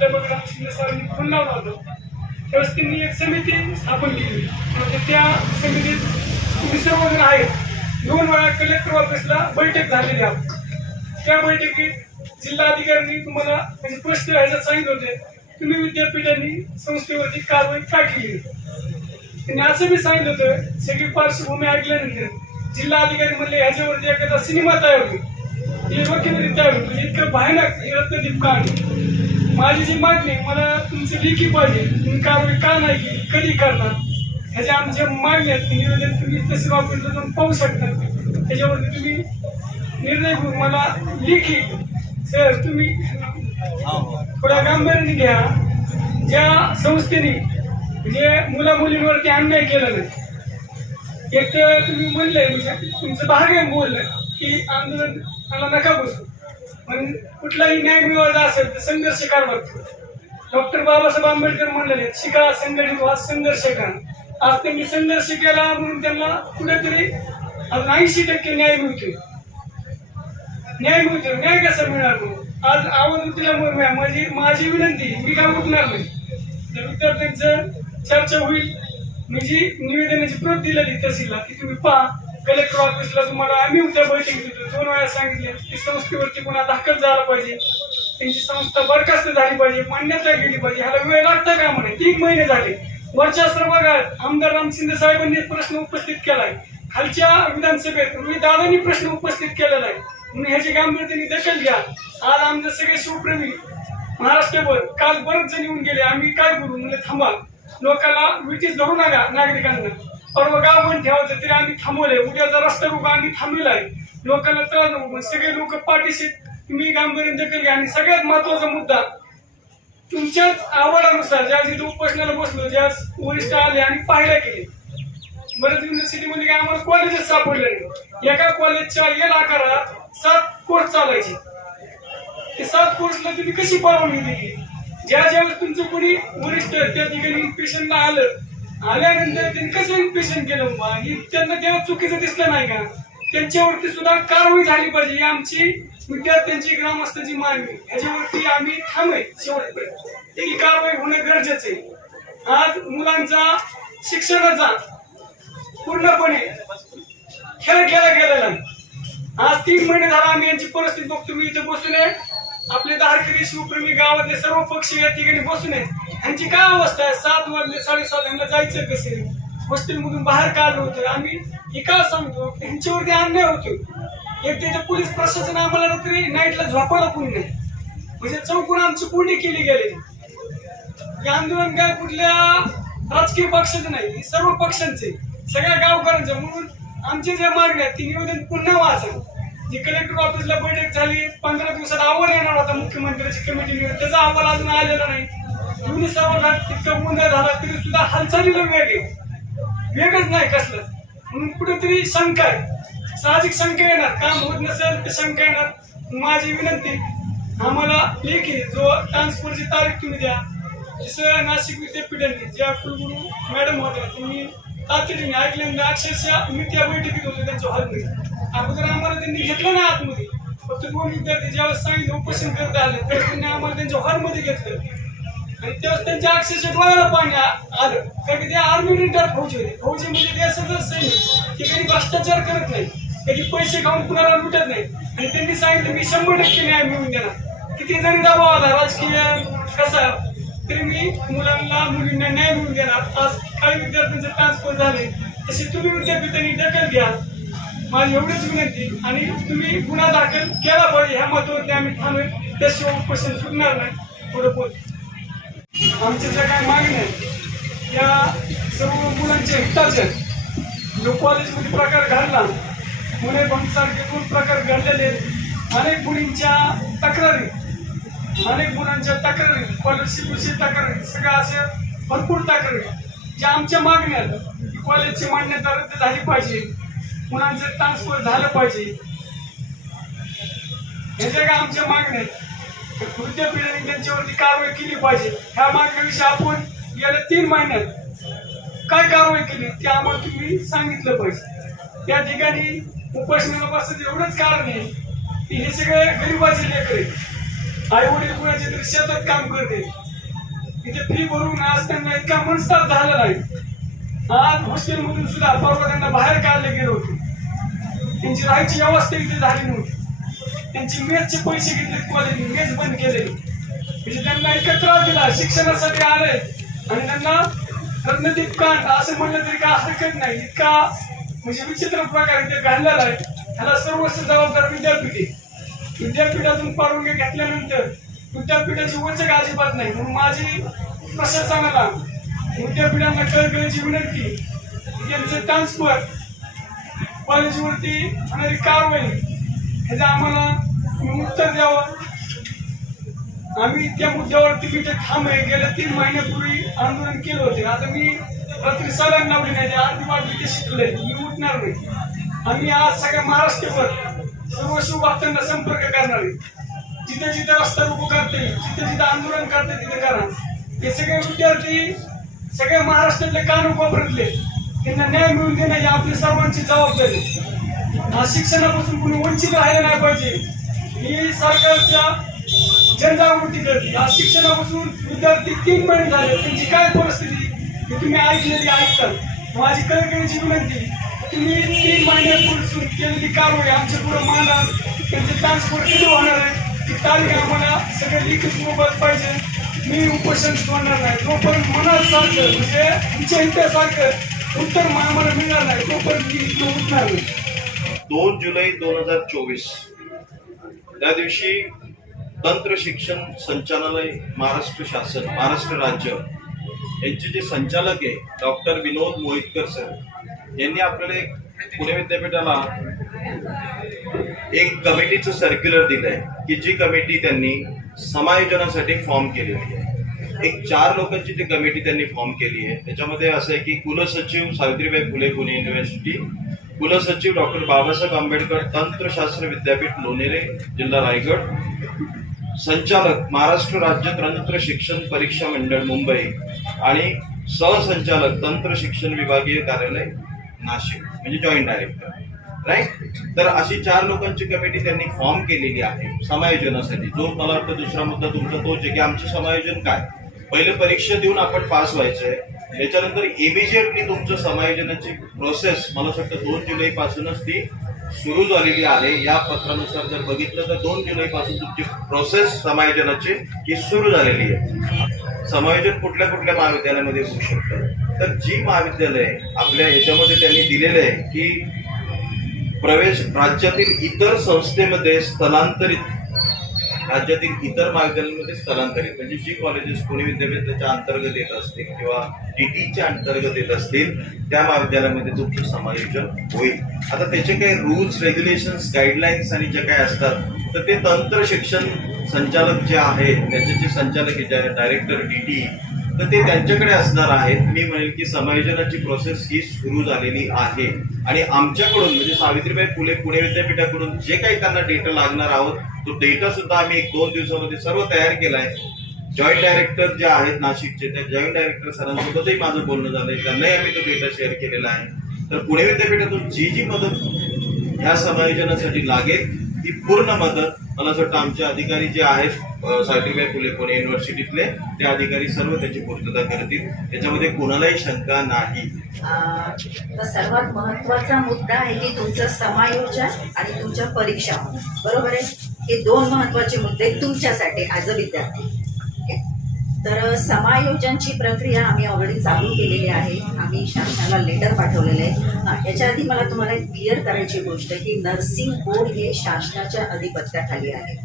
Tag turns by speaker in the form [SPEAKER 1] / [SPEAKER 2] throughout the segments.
[SPEAKER 1] प्राध्यापक राम शिंदे सरांनी फोन लावला होता. त्यावेळेस त्यांनी एक समिती स्थापन केली. म्हणजे त्या समितीत तुम्ही सर्वजण आहेत. दोन वेळा कलेक्टर ऑफिसला बैठक झालेली आहे. त्या बैठकीत जिल्हाधिकाऱ्यांनी तुम्हाला म्हणजे प्रश्न राहायला सांगितलं होते. तुम्ही विद्यापीठांनी संस्थेवरती कारवाई का केली? त्यांनी असं बी सांगितलं होतं सगळी पार्श्वभूमी ऐकल्यानंतर जिल्हाधिकारी म्हणले ह्याच्यावरती एखादा सिनेमा तयार होईल. हे डॉक्युमेंटरी तयार होईल. म्हणजे इतकं भयानक हे रत्नदीप काढ माझी जी मागणी मला तुमची लेखी पाहिजे. तुम्ही कारवाई का नाही केली कधी करणार? ह्याच्या आमच्या मागण्या आहेत निवेदन तुम्ही तसे वापरून जाऊन पाहू शकता. त्याच्यावरती तुम्ही निर्णय घेऊन मला लेखी सर तुम्ही थोड्या गांभीर्याने घ्या. ज्या संस्थेने म्हणजे मुला मुलींवरती अन्याय केला नाही एक तर तुम्ही म्हणलंय म्हणजे तुमचं भाग्य बोललं की आंदोलन मला नका बसू. पण कुठलाही न्याय मिळवायचा असेल तर संघर्ष करावा बघतो डॉक्टर बाबासाहेब आंबेडकर म्हणलेले शिका संघटित व्हा संघर्ष करा. आज त्यांनी संघर्ष केला म्हणून त्यांना कुठेतरी अजून ऐंशी टक्के न्याय मिळतोय. न्याय मिळतो न्याय कसा मिळणार मग? आज आवाज उठल्यामुळे माझी माझी विनंती मी काय उठणार नाही. तर विद्यार्थ्यांचं चर्चा होईल मी जी निवेदनाची प्रत दिलेली तहसीलला की तुम्ही पहा. कलेक्टर ऑफिसला तुम्हाला आम्ही उद्या बैठक घेतो. दोन वेळा सांगितले की संस्थेवरती पुन्हा दाखल झाला पाहिजे. त्यांची संस्था बरखास्त झाली पाहिजे मान्यता गेली पाहिजे. ह्याला वेळ लागता का म्हणे तीन महिने झाले. वरच्या सर्व भागात आमदार राम शिंदे साहेबांनी प्रश्न उपस्थित केलाय. खालच्या विधानसभेत मी दादांनी प्रश्न उपस्थित केलेला आहे. म्हणून ह्याची गांभीर्याने दखल घ्या. आज आमचे सगळे शिवप्रेमी महाराष्ट्रभर काल बरेच जण येऊन गेले. आम्ही काय करू म्हणजे थांबा. लोकांना विटीस धरू नका नागरिकांना. परवा गाव बंद ठेवायचं तरी आम्ही थांबवलंय. उद्याचा रस्ता रोग आम्ही थांबलेलाय लोकांना त्रास नको सगळे लोक पाठीशी मी गांभीर्याने दखल घ्या. आणि सगळ्यात महत्त्वाचा मुद्दा तुमच्याच आवडानुसार ज्या जिथे उपोषणाला बसलो ज्या वरिष्ठ आले आणि पाहायला गेले. बरेच युनिव्हर्सिटीमध्ये काय आम्हाला कॉलेजच सापडले नाही. एका कॉलेजच्या एल आकारात सात कोर्स चालायचे. ते सात कोर्सला तुम्ही कशी परवानगी दिली? ज्या ज्यावेळेस तुमचं कोणी वरिष्ठ त्या ठिकाणी पेशंटला आलं आल्यानंतर त्यांनी कसं इम्प्रेशन केलं? बा ही त्यांना तेव्हा चुकीचं दिसलं नाही का? त्यांच्यावरती सुद्धा कारवाई झाली पाहिजे ही आमची विद्यार्थ्यांची ग्रामस्थांची मागणी. ह्याच्यावरती आम्ही थांबय शेवटपर्यंत. ही कारवाई होणं गरजेचं आहे. आज मुलांचा शिक्षणाचा पूर्णपणे खेळ केला गेलेला आज तीन महिने झाला आम्ही यांची परिस्थिती बघतो मी इथे बसून आहे. आपले दारकरी शिवप्रेमी गावातले सर्व पक्षी या ठिकाणी बसून आहेत. ह्यांची काय अवस्था आहे? सात वाजले साडेसात यांना जायचं कसे? हॉस्टेलमधून बाहेर काढलं होतं. आम्ही हे का सांगतो? ह्यांच्यावरती अन्याय होतो एक त्याच्या पोलीस प्रशासन आम्हाला रात्री नाईटला झोपायला कोण नाही. म्हणजे चौकून आमची कोणी केली गेले हे आंदोलन काय कुठल्या राजकीय पक्षाचं नाही हे सर्व पक्षांचे. सगळ्या गावकऱ्यांचे. म्हणून आमची ज्या मागण्या आहेत ती निवेदन पुन्हा वाचा. जी कलेक्टर ऑफिसला बैठक झाली पंधरा दिवसात अहवाल येणार होता मुख्यमंत्र्याची कमिटी निवड त्याचा अहवाल अजून आलेला नाही. दोन्ही तितकं गोंधळ झाला तरी सुद्धा हालचालीला वेग आहे. वेगच नाही कसलं म्हणून कुठेतरी शंका आहे. साहजिक शंका येणार. काम होत नसेल तर शंका येणार. माझी विनंती आम्हाला लेखी जो ट्रान्सफरची तारीख तुम्ही द्या. जसं नाशिक विद्यापीठाने ज्या कुलगुरू मॅडम होत्या तुम्ही तातडीने ऐकल्यानंतर अक्षरशः मी त्या बैठकीत होतो त्यांच्या हॉलमध्ये. अगोदर आम्हाला त्यांनी घेतलं नाही आतमध्ये. फक्त दोन विद्यार्थी ज्यावेळेस सांगितलं उपोषण करत आले त्यावेळेस त्यांनी आम्हाला त्यांच्या हॉलमध्ये घेतलं. त्यावेळेस त्यांच्या अक्षरशः डोळ्याला पाणी आलं. कारण की ते आर्मी रिटायर फौजी होते फौजी म्हणजे देशाचं सैनिक ते कधी भ्रष्टाचार करत नाही कधी पैसे खाऊन कुणाला लुटत नाही. आणि त्यांनी सांगितलं मी शंभर टक्के न्याय मिळवून देणार. किती जरी दबाव आला? राजकीय कसा? तरी मी मुलांना मुलींना न्याय मिळवून देणार. आज काही विद्यार्थ्यांचे ट्रान्सफर झाले तसे तुम्ही विद्यापीठांनी दखल घ्या. माझी एवढीच विनंती. आणि तुम्ही गुन्हा दाखल केला पाहिजे. ह्या मतावरती आम्ही थांबेल त्याशिवाय उपोषण सुटणार नाही. पुढे बोल. आमच्या ज्या काय मागण्या आहेत या सर्व मुलांचे हिताच्या आहेत. जो कॉलेजमध्ये प्रकार घडला मुले सारखे दोन प्रकार घडलेले आहेत. अनेक मुलींच्या तक्रारी अनेक मुलांच्या तक्रारी स्कॉलरशिप तक्रारी सगळ्या असे भरपूर तक्रारी ज्या आमच्या मागण्या आहेत की कॉलेजची मान्यता रद्द झाली पाहिजे मुलांचं ट्रान्सफर झालं पाहिजे हे जे काय आमच्या मागण्या आहेत तर पुढच्या पिढीने त्यांच्यावरती कारवाई केली पाहिजे. ह्या मागण्याविषयी आपण गेल्या तीन महिन्यात काय कारवाई केली ते आम्हाला तुम्ही सांगितलं पाहिजे. त्या ठिकाणी उपोषणाला बसायचं एवढंच कारण आहे की हे सगळे गरीबाचे लेकर आई वडील कुणाचे तरी शेतात काम करते तिथे फी भरून आज त्यांना इतका मनस्ताप झाला नाही आज हॉस्टेलमधून सुद्धा परवा त्यांना बाहेर काढले गेले होते. त्यांची राहायची व्यवस्था इथे झाली नव्हती. त्यांची मेसचे पैसे घेतले कॉलेजने मेस बंद केले. म्हणजे त्यांना इतका त्रास दिला शिक्षणासाठी आले. आणि त्यांना रत्नदीप कांड असं म्हणलं तरी काय हरकत नाही. इतका म्हणजे विचित्र प्रकारे ते घाललेला आहे. ह्याला सर्वस्व जबाबदार विद्यापीठे. विद्यापीठातून परवानगी घेतल्यानंतर विद्यापीठाची वचक अजिबात नाही. म्हणून माझी प्रशासनाला विद्यापीठांना कळकळीची विनंती त्यांचे ट्रान्सफर कॉलेजवरती होणारी कारवाई ह्याचं आम्हाला. उत्तर द्यावं. आम्ही त्या मुद्द्यावरती मी ते ठाम आहे गेल्या तीन महिन्यापूर्वी आंदोलन केलं होते. आता मी रात्री सगळ्यांना लावली नाही आधी वाट ते शिकले मी उठणार नाही. आम्ही आज सगळ्या महाराष्ट्रभर सर्व शिवभक्तांना संपर्क करणार आहे. जिथे जिथे रस्ता रोको करते जिथे जिथे आंदोलन करते तिथे करा. हे सगळे विद्यार्थी सगळ्या महाराष्ट्रातले कानून वापरतले त्यांना न्याय मिळवून देणं ही आपली सर्वांची जबाबदारी आहे. शिक्षणापासून कोणी वंचित राहिलं नाही पाहिजे. ही सरकारच्या जनजागृती करते आज शिक्षणापासून विद्यार्थी तीन महिने झाले. त्यांची काय परिस्थिती? हे तुम्ही ऐकलेली ऐकतात. माझी कळकळीची विनंती तुम्ही तीन महिन्यापासून केलेली कारवाई आमच्या पुढे मांडा. त्यांचे ट्रान्सपोर्ट किती होणार आहे? ती तारीख आम्हाला सगळे लिखित मोबाईल पाहिजे. मी उपोषण सोडणार नाही. तोपर्यंत मनात सारखं म्हणजे तुमच्या हितासारखं उत्तर आम्हाला मिळणार नाही तोपर्यंत मी उठणार नाही.
[SPEAKER 2] दोन जुलै दोन हजार चोवीस. त्या दिवशी तंत्र शिक्षण संचालनालय महाराष्ट्र शासन महाराष्ट्र राज्य यांचे जे संचालक आहे डॉक्टर विनोद मोहितकर सर यांनी आपल्याला एक पुणे विद्यापीठाला एक कमिटीचं सर्क्युलर दिलंय की जी कमिटी त्यांनी समायोजनासाठी फॉर्म केलेली आहे. एक चार लोकांची ती कमिटी त्यांनी फॉर्म केली आहे त्याच्यामध्ये असं आहे की कुलसचिव सावित्रीबाई फुले पुणे युनिव्हर्सिटी कुलसचिव डॉक्टर बाबासाहेब आंबेडकर तंत्रशास्त्र विद्यापीठ लोणेरे जिल्हा रायगड. संचालक महाराष्ट्र राज्य तंत्र शिक्षण परीक्षा मंडळ मुंबई. आणि सहसंचालक तंत्र शिक्षण विभागीय कार्यालय नाशिक. म्हणजे जॉईंट डायरेक्टर राईट तर अशी चार लोकांची कमिटी त्यांनी फॉर्म केलेली आहे समायोजनासाठी. जो मला वाटतं दुसरा मुद्दा तुमचा तोच आहे की आमचे समायोजन काय? पहिले परीक्षा देऊन आपण पास व्हायचंय. त्याच्यानंतर इमिजिएटली तुमचं समायोजनाची प्रोसेस मला असं वाटतं दोन जुलै पासूनच ती सुरू झालेली आहे. या पत्रानुसार जर बघितलं तर दोन जुलै पासून तुमची प्रोसेस समायोजनाची ही सुरू झालेली आहे. समायोजन कुठल्या कुठल्या महाविद्यालयामध्ये होऊ शकतं? तर जी महाविद्यालय आपल्या याच्यामध्ये त्यांनी दिलेलं आहे की प्रवेश राज्यातील इतर संस्थेमध्ये स्थलांतरित राज्यातील इतर महाविद्यालयांमध्ये स्थलांतरित म्हणजे जी कॉलेजेस पुणे विद्यापीठाच्या अंतर्गत येत असतील किंवा टीटीच्या अंतर्गत येत असतील त्या महाविद्यालयामध्ये तुमचं समायोजन होईल. आता त्याचे काही रूल्स रेग्युलेशन्स गाईडलाईन्स आणि जे काही असतात तर ते तंत्र शिक्षण संचालक जे आहेत त्याचे जे संचालक आहे जे डायरेक्टर डी टी तर ते त्यांच्याकडे असणार आहेत. मी म्हणेल की समायोजनाची प्रोसेस ही सुरू झालेली आहे. आणि आमच्याकडून म्हणजे सावित्रीबाई फुले पुणे विद्यापीठाकडून जे काही त्यांना डेटा लागणार आहोत तो डेटा सुद्धा आम्ही एक दोन दिवसामध्ये सर्व तयार केला आहे जॉईंट डायरेक्टर जे आहेत नाशिकचे त्या जॉईंट डायरेक्टर सरांसोबतही माझं बोलणं झालंय. त्यांनाही आम्ही तो डेटा शेअर केलेला आहे. तर पुणे विद्यापीठातून जी जी मदत ह्या समायोजनासाठी लागेल ती पूर्ण मदत मला असं वाटतं आमचे अधिकारी जे आहेत सावित्रीबाई फुले पुणे युनिव्हर्सिटीतले ते अधिकारी सर्व त्याची पूर्तता करतील. त्याच्यामध्ये कोणालाही शंका नाही.
[SPEAKER 3] तर सर्वात महत्त्वाचा मुद्दा आहे की तुमचं समायोजन आणि तुमच्या परीक्षा. बरोबर आहे? हे दोन महत्त्वाचे मुद्दे तुमच्यासाठी ॲज अ विद्यार्थी. तर समायोजनची प्रक्रिया आम्ही ऑलरेडी चालू केलेली आहे. आम्ही शासनाला लेटर पाठवलेले आहे याच्या आधी मला तुम्हाला एक क्लिअर करायची गोष्ट आहे की नर्सिंग बोर्ड हे शासनाच्या अधिपत्याखाली आहे.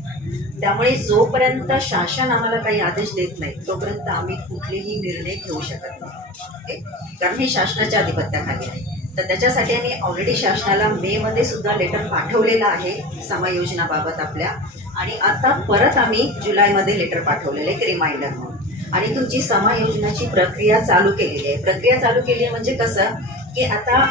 [SPEAKER 3] त्यामुळे जोपर्यंत शासन आम्हाला काही आदेश देत नाही तोपर्यंत आम्ही कुठलेही निर्णय घेऊ शकत नाही. ओके? कारण हे शासनाच्या आधिपत्याखाली आहे. तर त्याच्यासाठी आम्ही ऑलरेडी शासनाला मे मध्ये सुद्धा लेटर पाठवलेलं आहे समायोजनाबाबत आपल्या. आणि आता परत आम्ही जुलैमध्ये लेटर पाठवलेलं आहे एक रिमाइंडर म्हणून. आणि तुमची समायोजनाची प्रक्रिया चालू केलेली आहे. प्रक्रिया चालू केली आहे म्हणजे कसं? की आता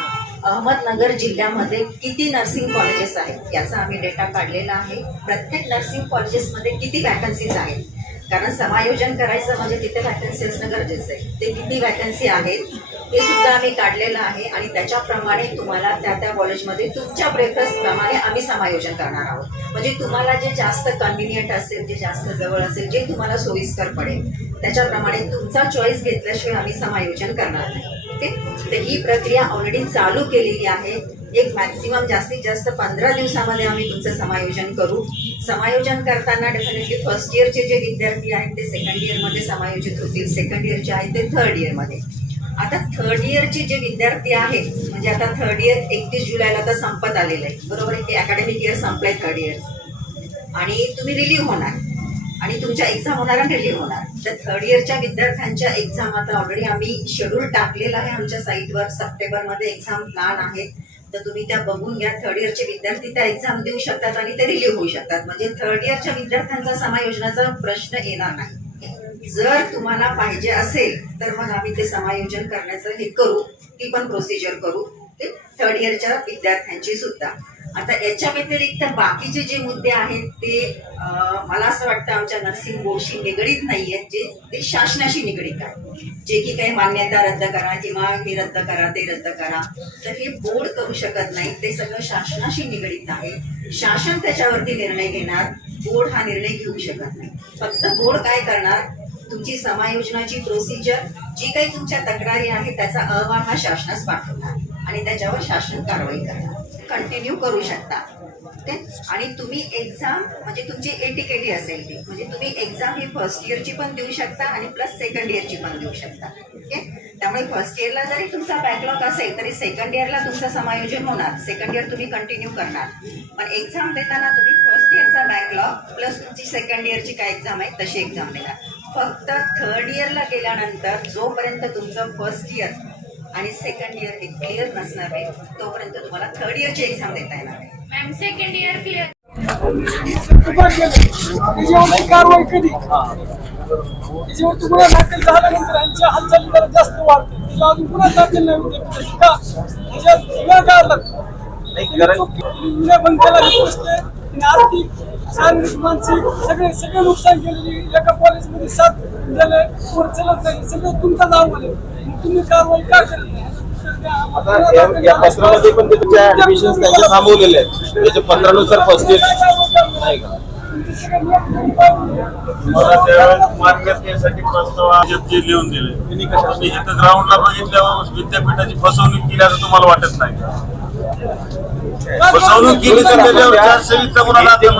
[SPEAKER 3] अहमदनगर जिल्ह्यामध्ये किती नर्सिंग कॉलेजेस आहेत? याचा आम्ही डेटा काढलेला आहे. प्रत्येक नर्सिंग कॉलेजेसमध्ये किती वॅकन्सीज आहेत? कारण समायोजन करायचं म्हणजे तिथे वॅकन्सी असणं गरजेचं आहे. ते किती वॅकन्सी आहेत ते सुद्धा आम्ही काढलेलं आहे आणि त्याच्याप्रमाणे तुम्हाला त्या त्या कॉलेजमध्ये तुमच्या प्रेफरन्स प्रमाणे आम्ही समायोजन करणार आहोत. म्हणजे तुम्हाला जे जास्त कन्व्हिनियंट असेल जे जास्त जवळ असेल जे तुम्हाला सोयीस्कर पडेल त्याच्याप्रमाणे तुमचा चॉईस घेतल्याशिवाय आम्ही समायोजन करणार नाही. ओके तर ही प्रक्रिया ऑलरेडी चालू केलेली आहे. एक मॅक्सिमम जास्तीत जास्त पंधरा दिवसामध्ये आम्ही तुमचं समायोजन करू. समायोजन करताना डेफिनेटली फर्स्ट इयरचे जे विद्यार्थी आहेत ते सेकंड इयरमध्ये समायोजित होतील. सेकंड इयरचे आहेत ते थर्ड इयरमध्ये आता थर्ड इयरचे जे विद्यार्थी आहेत म्हणजे आता थर्ड इयर एकतीस जुलैला तर संपत आलेलं आहे. बरोबर आहे? की अकॅडमिक इयर संपलाय थर्ड इयर आणि तुम्ही रिलीव्ह होणार. आणि तुमच्या एक्झाम होणार आणि रिलीव्ह होणार. तर थर्ड इयरच्या विद्यार्थ्यांच्या एक्झाम आता ऑलरेडी आम्ही शेड्यूल टाकलेला आहे आमच्या साईटवर सप्टेंबरमध्ये एक्झाम प्लॅन आहे. तर तुम्ही त्या बघून घ्या. थर्ड इयरचे विद्यार्थी त्या एक्झाम देऊ शकतात आणि ते रिलीव्ह होऊ शकतात. म्हणजे थर्ड इयरच्या विद्यार्थ्यांचा समायोजनाचा प्रश्न येणार नाही. जर तुम्हाला पाहिजे असेल तर मग आम्ही ते समायोजन करण्याचं हे करू. ती पण प्रोसिजर करू. थर्ड इयरच्या विद्यार्थ्यांची सुद्धा. आता याच्या व्यतिरिक्त बाकीचे जे मुद्दे आहेत ते मला असं वाटतं आमच्या नर्सिंग बोर्डशी निगडीत नाही आहेत जे ते शासनाशी निगडीत आहे जे की काही मान्यता रद्द करा किंवा हे रद्द करा ते रद्द करा. तर हे बोर्ड करू शकत नाही ते सगळं शासनाशी निगडीत आहे. शासन त्याच्यावरती निर्णय घेणार बोर्ड हा निर्णय घेऊ शकत नाही. फक्त बोर्ड काय करणार? तुमची समायोजनाची प्रोसिजर जी काही तुमच्या तक्रारी आहे त्याचा अहवाल हा शासनास पाठवणार आणि त्याच्यावर शासन कारवाई करणार. कंटिन्यू करू शकता. ते आणि तुम्ही एक्झाम म्हणजे तुमची एटीकेटी असेल ती. म्हणजे तुम्ही एक्झाम ही फर्स्ट इयरची पण देऊ शकता आणि प्लस सेकंड इयरची पण देऊ शकता. ओके? त्यामुळे फर्स्ट इयरला जरी तुमचा बॅकलॉग असेल तरी सेकंड इयरला तुमचं समायोजन होणार. सेकंड इयर तुम्ही कंटिन्यू करणार. पण एक्झाम देताना तुम्ही फर्स्ट इयरचा बॅकलॉग प्लस तुमची सेकंड इयरची काय एक्झाम आहे तशी एक्झाम देणार. फक्त थर्ड इयरला गेल्यानंतर जोपर्यंत तुमचं फर्स्ट इयर आणि सेकंड इयर हे क्लिअर नसणार आहे तोपर्यंत तुम्हाला थर्ड इयरची एक्झाम देता येणार आहे.
[SPEAKER 4] मॅम सेकंड इयर क्लिअर
[SPEAKER 1] कारवाई कधी? त्याच्यावर गुन्हा दाखल झाल्यानंतर यांच्या हालचाली जरा जास्त वाढते तिला अजून गुन्हा दाखल नाही होते का? त्याच्यात गुन्हा काढला गुन्हा बंद केला पोचले आणि आर्थिक शारीरिक मानसिक सगळे सगळे नुकसान केलेली एका कॉलेजमध्ये सात झाले पोर चलत नाही. सगळं तुमचा नाव आले तुम्ही कारवाई का करत नाही?
[SPEAKER 5] आता या- पत्रामध्ये पण ऍडमिशन थांबवलेले आहेत. त्याच्या पत्रानुसार फर्स्ट इयर नाही का?
[SPEAKER 6] मला त्यावेळेस प्रस्ताव जे लिहून दिले. तुम्ही इथं ग्राउंडला बघितल्यावर विद्यापीठाची फसवणूक केल्याचं तुम्हाला वाटत नाही का? फसवणूक केली तर त्याच्यावर चारशेचा गुन्हा दाखल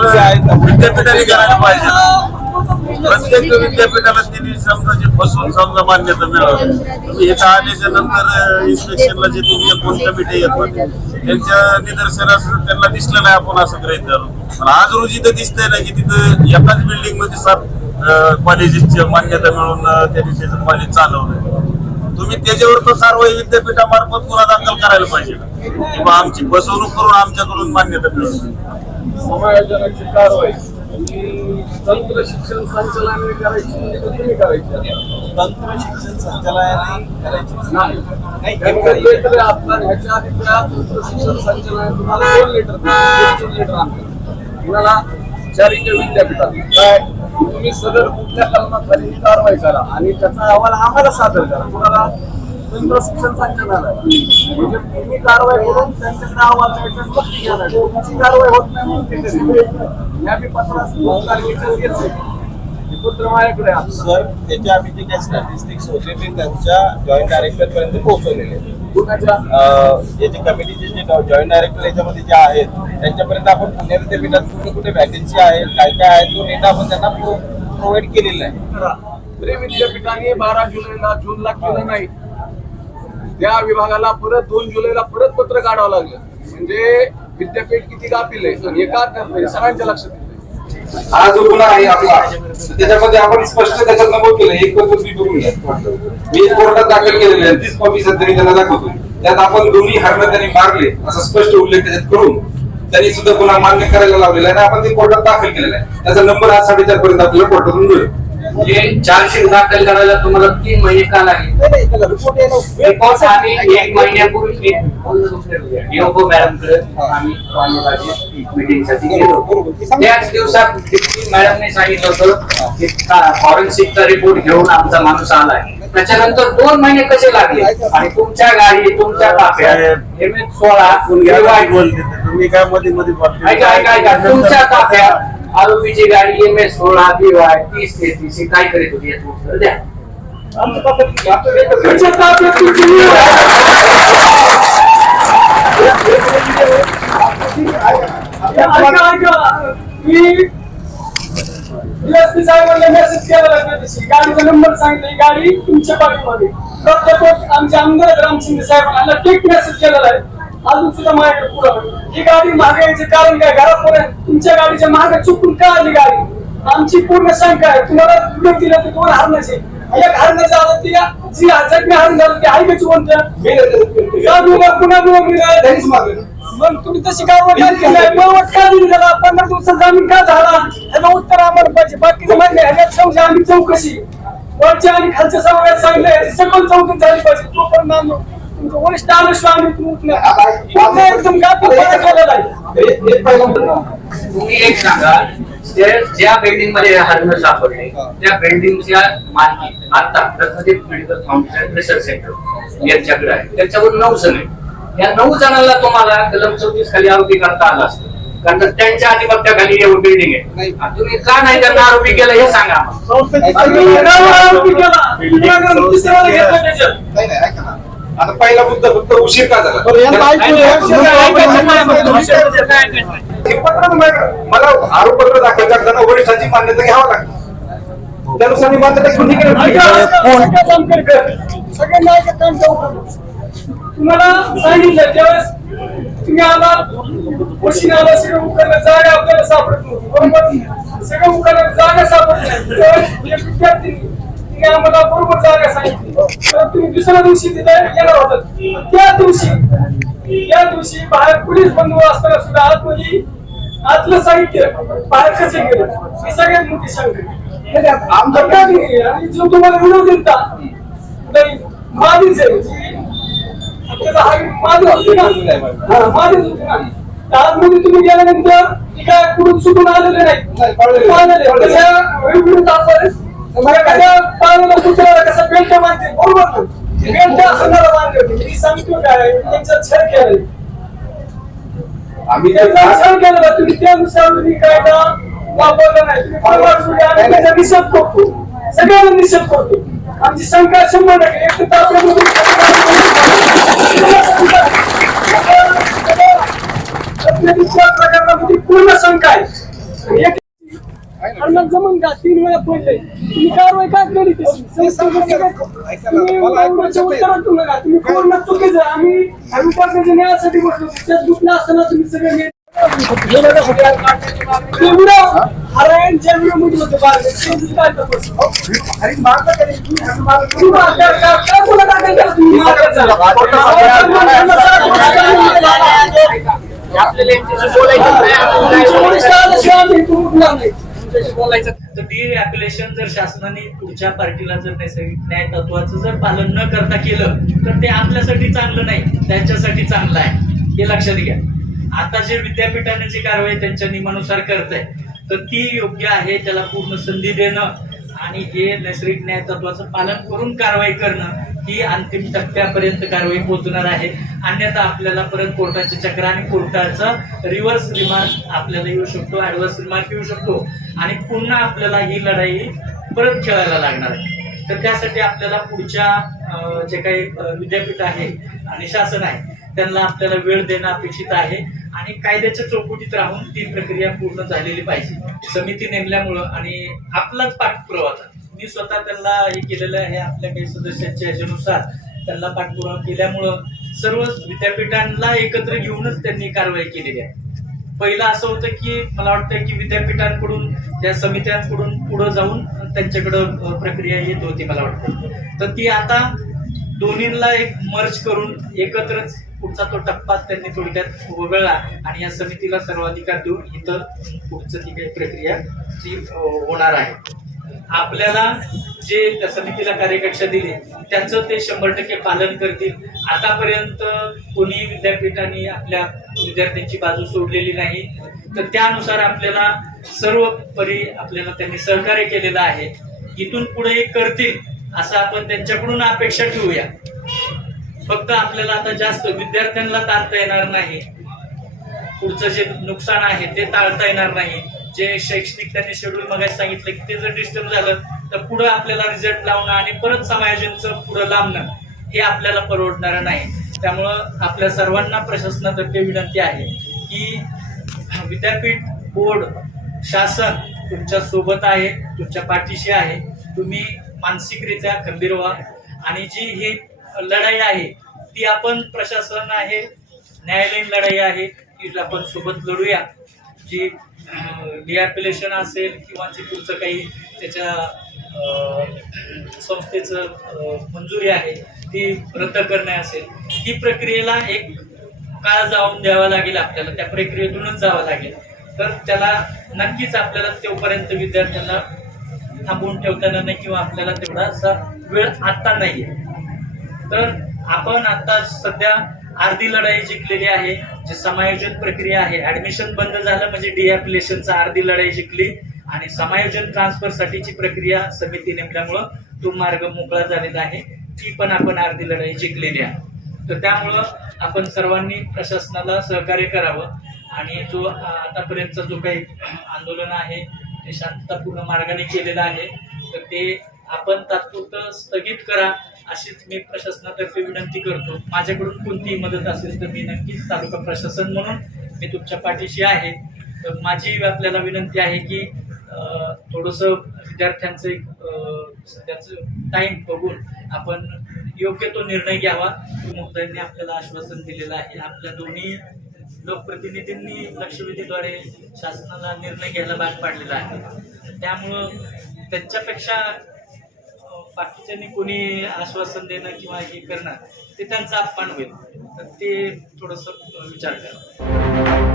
[SPEAKER 6] विद्यापीठाने करायला पाहिजे. प्रत्येक विद्यापीठाला त्यांनी समजा जे फसवून समजा मान्यता मिळावी तुम्ही इथं आल्याच्यानंतर इन्स्पेक्शनला जे तुमच्या कोण कमिटी येत होते त्यांच्या निदर्शनास त्यांना दिसलं नाही आपण असं गृहीत धरू. पण आज रोजी तर दिसतंय ना की तिथं एकाच बिल्डिंगमध्ये सात कॉलेजेसची मान्यता मिळून त्यांनी त्याचं कॉलेज चालवलंय. तुम्ही त्याच्यावर तो कारवाई विद्यापीठामार्फत गुन्हा दाखल करायला पाहिजे ना. किंवा आमची फसवणूक करून आमच्याकडून मान्यता मिळवली
[SPEAKER 5] समायोजनाची कारवाई. तंत्र शिक्षण संचालनाने करायची म्हणजे तुम्ही करायची? तंत्र शिक्षण संचालनाने करायची. ह्याच्या आधी त्या तंत्र शिक्षण संचालनाने तुम्हाला दोन लिटर दोन लिटर आणलं कुणाला चारित्य विद्यापीठात. काय? तुम्ही सदर कुठल्या कलमाखाली कारवाई करा आणि त्याचा अहवाल आम्हाला सादर करा. कुणाला? तंत्र शिक्षण संचालनालय म्हणजे तुम्ही कारवाई करून त्यांच्याकडे अहवाल द्यायचा आणि मग ती घ्यायला. तुमची कारवाई होत नाही म्हणून ते कधी या बी पत्रास दोन तारखेच्या घेतले. पत्र माझ्याकडे आहे.
[SPEAKER 7] सर त्याचे आम्ही जे काही स्टॅटिस्टिक्स होते ते त्यांच्या जॉईंट डायरेक्टर पर्यंत पोहोचवलेले. जे जे कमिटीचे जे जॉईंट डायरेक्टर याच्यामध्ये जे आहेत त्यांच्यापर्यंत आपण पुणे विद्यापीठात कुठे कुठे वॅकन्सी आहे काय काय आहे तो डेटा आपण त्यांना प्रोव्हाइड केलेला आहे.
[SPEAKER 5] तरी विद्यापीठाने बारा जुलैला जूनला केलं नाही. त्या विभागाला परत दोन जुलैला परत पत्र काढावं लागलं. म्हणजे विद्यापीठ किती गाफील आहे? हे का करतंय सगळ्यांच्या लक्षात
[SPEAKER 8] हा जो गुन्हा आहे आपला त्याच्यामध्ये आपण स्पष्ट त्याच्यात नमूद केलं. एक पत्र तुम्ही बघून घ्या. मी कोर्टात दाखल केलेली आहे. तीच कॉपी सध्या मी त्यांना दाखवतो त्यात आपण दोन्ही हरणं त्यांनी मारले असा स्पष्ट उल्लेख त्याच्यात करून त्यांनी सुद्धा गुन्हा मान्य करायला लावलेला आहे आणि आपण ते कोर्टात दाखल केलेला आहे. त्याचा नंबर आज साडेचार पर्यंत आपल्याला कोर्टातून मिळेल.
[SPEAKER 4] जे चार्जशीट दाखल करायला तुम्हाला तीन महिने का लागले? रिपोर्ट आम्ही एक महिन्यापूर्वी डीओपो मॅडमकडे आम्ही मीटिंगसाठी गेलो. त्याच दिवसात मॅडमने सांगितलं होतं की फॉरेन्सिकचा रिपोर्ट घेऊन आमचा माणूस आलाय. त्याच्यानंतर दोन महिने कसे लागले? आणि तुमच्या गाडी तुमच्या ताफ्यात एम एच सोळा?
[SPEAKER 6] तुम्ही काय मध्ये मध्ये बोलते?
[SPEAKER 4] ऐका ऐका ऐका. तुमच्या ताफ्यात आरोपीची गाडी एम एस सोळा बी वाय तीस तेहतीस ही काय करीत होती याचं उत्तर द्या.
[SPEAKER 1] तुमच्या ताब्यात तुमची निवड आहे. ऐका ऐका. मी DSP साहेबांना मेसेज केला दिवशी गाडीचा नंबर सांगितला. ही गाडी तुमच्या पाठीमध्ये प्रत्येक आमचे आमदार रामसिंग साहेबांना टेक मेसेज केलेला आहे. अजून सुद्धा माझ्याकडे पुरावा ही गाडी मागे यायचं कारण काय? घरापर्यंत तुमच्या गाडीच्या मागे चुकून का आली गाडी? आमची पूर्ण शंका आहे. तुम्हाला व्हिडिओ दिला ते दोन हरणाचे एक हरणाचं आलं ती जी जखमी हरण झालं ते ऐकायची कोणतं का दुवा पुन्हा दुवा मिळाला मग. तुम्ही तशी कारवाई का दिली त्याला. पंधरा दिवसात जामीन का झाला? उत्तर आम्हाला पाहिजे. बाकीचं मान्य. ह्याच्यात आम्ही चौकशी. वरच्या आणि खालच्या समाजात सांगितलं. याची सखोल चौकशी झाली पाहिजे. तो पण मानलो तुमचं वरिष्ठ तुम्ही एकदम
[SPEAKER 4] एक सांगा ज्या बिल्डिंगमध्ये हरण सापडले त्या बिल्डिंगच्या मालकी आता Ratnadeep medical foundation research centre यांच्याकडे आहे. त्याच्यावर नऊ जण आहेत. या नऊ जणांना तुम्हाला कलम चौतीस खाली आरोपी करता आला असतं. कारण त्यांच्या अधिपत्याखाली एवढं बिल्डिंग आहे. तुम्ही का नाही त्यांना आरोपी केलं हे सांगा
[SPEAKER 8] आता पहिला मुद्दा फक्त उशीर का झाला? हे पत्र मला- आरोपपत्र दाखल करताना वरिष्ठांची मान्यता घ्यावं लागतं. त्यानुसार मी मान्यता घेऊन.
[SPEAKER 1] तुम्हाला सांगितलं त्यावेळेस तुम्ही आला मशीन आला सगळं उकरलं जागा आपल्याला सापडत नव्हती. बरोबर? सगळं उकरलं जागा सापडत नाही विद्यार्थी तिने आम्हाला बरोबर जागा सांगितली. तर तुम्ही दुसऱ्या दिवशी तिथे येणार होतात. त्या दिवशी त्या दिवशी बाहेर पोलीस बंधू असताना सुद्धा आतमध्ये आतलं साहित्य बाहेर कसे गेलं? ही सगळ्यात मोठी शंका आमचं नाही आणि जो तुम्हाला विनोद दिलता नाही मादीच आहे. आपल्याला हा मादी होती ना? हा, मादीच होती ना? त्या आतमध्ये तुम्ही गेल्यानंतर ती काय कुठून सुटून आलेले नाही? तापाले एखाद्या पाळलेल्या कुत्र्याला कसा बेल्ट मारते बरोबर ना बेल्ट हाताला बांधले होते मी सांगतो काय त्यांचा छळ केलाय
[SPEAKER 8] आम्ही
[SPEAKER 1] त्याचा छळ केलेला तुम्ही त्यानुसार तुम्ही कायदा वापरला नाही तुम्ही परवाच तुम्ही आम्ही त्याचा निषेध करतो सगळ्यांना निषेध करतो आमची शंका शंभर टक्के एक तर आपल्यामध्ये प्रकरणामध्ये पूर्ण शंका आहे मग जमून का तीन वेळा पडले तुम्ही कारवाई काय केली? तुम्ही पूर्ण चुकीचं. आम्ही आम्ही उपाध्याय न्यायासाठी बसलो त्याच ग्रुपला असताना तुम्ही सगळे ज्या व्हिडिओमध्ये होते काय दाखल?
[SPEAKER 4] आपल्याला बोलायचं
[SPEAKER 9] डी जर शासनाने पुढच्या पार्टीला जर नैसर्गिक न्याय तत्वाचं जर पालन न करता केलं तर ते आपल्यासाठी चांगलं नाही त्यांच्यासाठी चांगलं आहे. हे लक्षात घ्या. आता जे विद्यापीठाने जी कारवाई त्यांच्या नियमानुसार करत आहे तर ती योग्य आहे त्याला पूर्ण संधी देणं आणि हे नैसर्गिक न्याय तत्वाचं पालन करून कारवाई करणं ही अंतिम टप्प्यापर्यंत कारवाई पोहोचणार आहे. अन्यथा आपल्याला परत कोर्टाचे चक्र आणि कोर्टाचा रिव्हर्स रिमार्क आपल्याला येऊ शकतो ॲडव्हर्स रिमार्क येऊ शकतो. आणि पुन्हा आपल्याला ही लढाई परत खेळायला लागणार आहे. तर त्यासाठी आपल्याला पुढच्या जे काही विद्यापीठ आहे आणि शासन आहे त्यांना आपल्याला वेळ देणं अपेक्षित आहे. आणि कायद्याच्या चौकटीत राहून ती प्रक्रिया पूर्ण झालेली पाहिजे. समिती नेमल्यामुळं आणि आपलाच पाठपुरावा होता. मी स्वतः त्यांना हे केलेलं आहे आपल्या काही सदस्यांच्या ह्याच्यानुसार त्यांना पाठपुरावा केल्यामुळं सर्व विद्यापीठांना एकत्र घेऊनच त्यांनी कारवाई केलेली आहे. पहिलं असं होतं की मला वाटतं की विद्यापीठांकडून त्या समित्यांकडून पुढं जाऊन त्यांच्याकडं प्रक्रिया येत होती मला वाटतं. तर ती आता दोन्हींना एक मर्ज करून एकत्रच पुढचा तो टप्पा त्यांनी थोडक्यात वगळला आणि या समितीला सर्वाधिकार देऊन इथं पुढचं ती काही प्रक्रिया ती होणार आहे. आपल्याला जे त्या समितीला कार्यकक्षा दिली त्याचं ते शंभर टक्के पालन करतील. आतापर्यंत कोणी विद्यापीठाने आपल्या विद्यार्थ्यांची बाजू सोडलेली नाही. तर त्यानुसार आपल्याला सर्व परी आपल्याला त्यांनी सहकार्य केलेलं आहे. इथून पुढे करतील असं आपण त्यांच्याकडून अपेक्षा ठेवूया. फक्त आपल्याला आता जास्त विद्यार्थ्यांना ताणता येणार नाही. पुढचं जे नुकसान आहे ते टाळता येणार नाही. जे शैक्षणिक त्यांनी शेड्यूल मग सांगितलं की ते जर डिस्टर्ब झालं तर पुढं आपल्याला रिझल्ट लावणं आणि परत समायोजनचं पुढं लांबणं हे आपल्याला परवडणारं नाही. त्यामुळं आपल्या सर्वांना प्रशासनातर्फे विनंती आहे की विद्यापीठ बोर्ड शासन तुमच्यासोबत आहे तुमच्या पाठीशी आहे. तुम्ही मानसिकरित्या खंबीर व्हा आणि जी ही लढाई आहे ती आपण प्रशासन आहे न्यायालयीन लढाई आहे ती आपण सोबत लढूया. जी डिॲपिलेशन असेल किंवा जे पुढचं काही त्याच्या संस्थेचं मंजुरी आहे ती रद्द करणे असेल ही प्रक्रियेला एक काळ जाऊन द्यावा लागेल आपल्याला त्या प्रक्रियेतूनच जावं लागेल. तर त्याला नक्कीच आपल्याला तेवपर्यंत विद्यार्थ्यांना थांबवून ठेवताना नाही किंवा आपल्याला तेवढासा वेळ आत्ता नाही तर आपण आता सध्या अर्धी लढाई जिंकलेली आहे जे समायोजन प्रक्रिया आहे. ऍडमिशन बंद झालं म्हणजे डिॲप्लिकेशनचा अर्धी लढाई जिंकली आणि समायोजन ट्रान्सफर साठीची प्रक्रिया समिती नेमल्यामुळं तो मार्ग मोकळा झालेला आहे. ती पण आपण अर्धी लढाई जिंकलेली आहे. तर त्यामुळं आपण सर्वांनी प्रशासनाला सहकार्य करावं आणि जो आतापर्यंतचा जो काही आंदोलन आहे ते शांततापूर्ण मार्गाने केलेलं आहे. तर ते आपण तात्पुरतं स्थगित करा. अशीच मी प्रशासनातर्फे विनंती करतो. माझ्याकडून कोणतीही मदत असेल तर मी नक्कीच तालुका प्रशासन म्हणून मी तुमच्या पाठीशी आहे. तर माझी आपल्याला विनंती आहे की थोडंसं विद्यार्थ्यांचं एक सध्याचं टाईम बघून आपण योग्य तो निर्णय घ्यावा. मुक्तांनी आपल्याला आश्वासन दिलेलं आहे. आपल्या दोन्ही लोकप्रतिनिधींनी लक्षवेधीद्वारे शासनाला निर्णय घ्यायला भाग पाडलेला आहे. त्यामुळं त्यांच्यापेक्षा बाकीच्यांनी कोणी आश्वासन देणं किंवा हे करणं ते त्यांचं अपमान होईल. तर ते थोडंसं विचार करा.